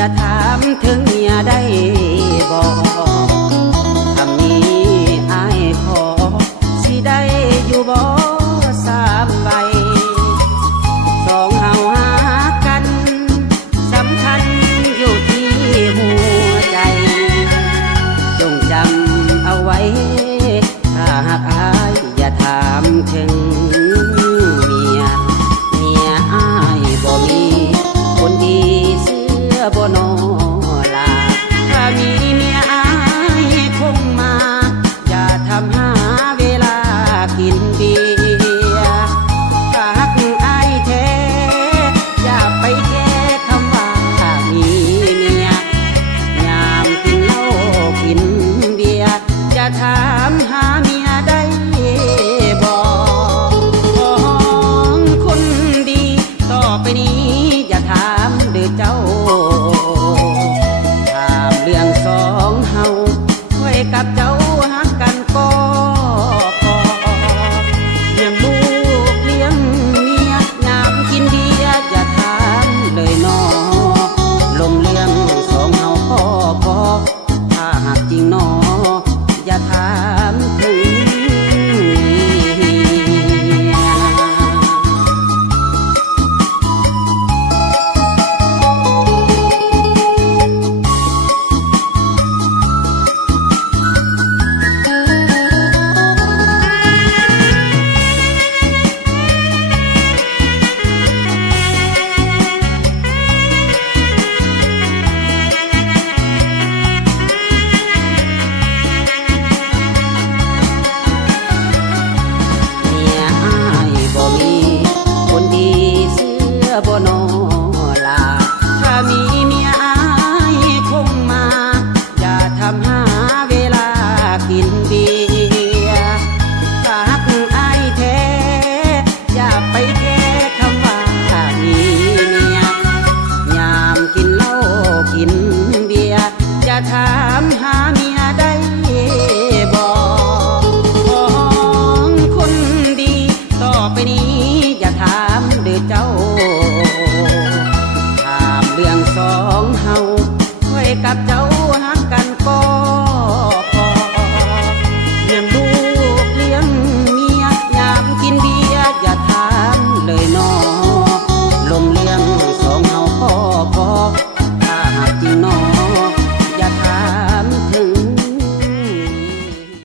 อย่าถามถึงเมียได้บอกถ้ามีอ้ายขอสิได้อยู่บ่3 ใบสองเฮาหากันสำคัญอยู่ที่หัวใจจงจำเอาไว้ถ้าหากอ้ายอย่าถามถึงเมียอ้ายบ่มีคนดีเสื้อบ่นอลาถ้ามีเมียอ้ายคงมาอย่าทำหาเวลากินเบี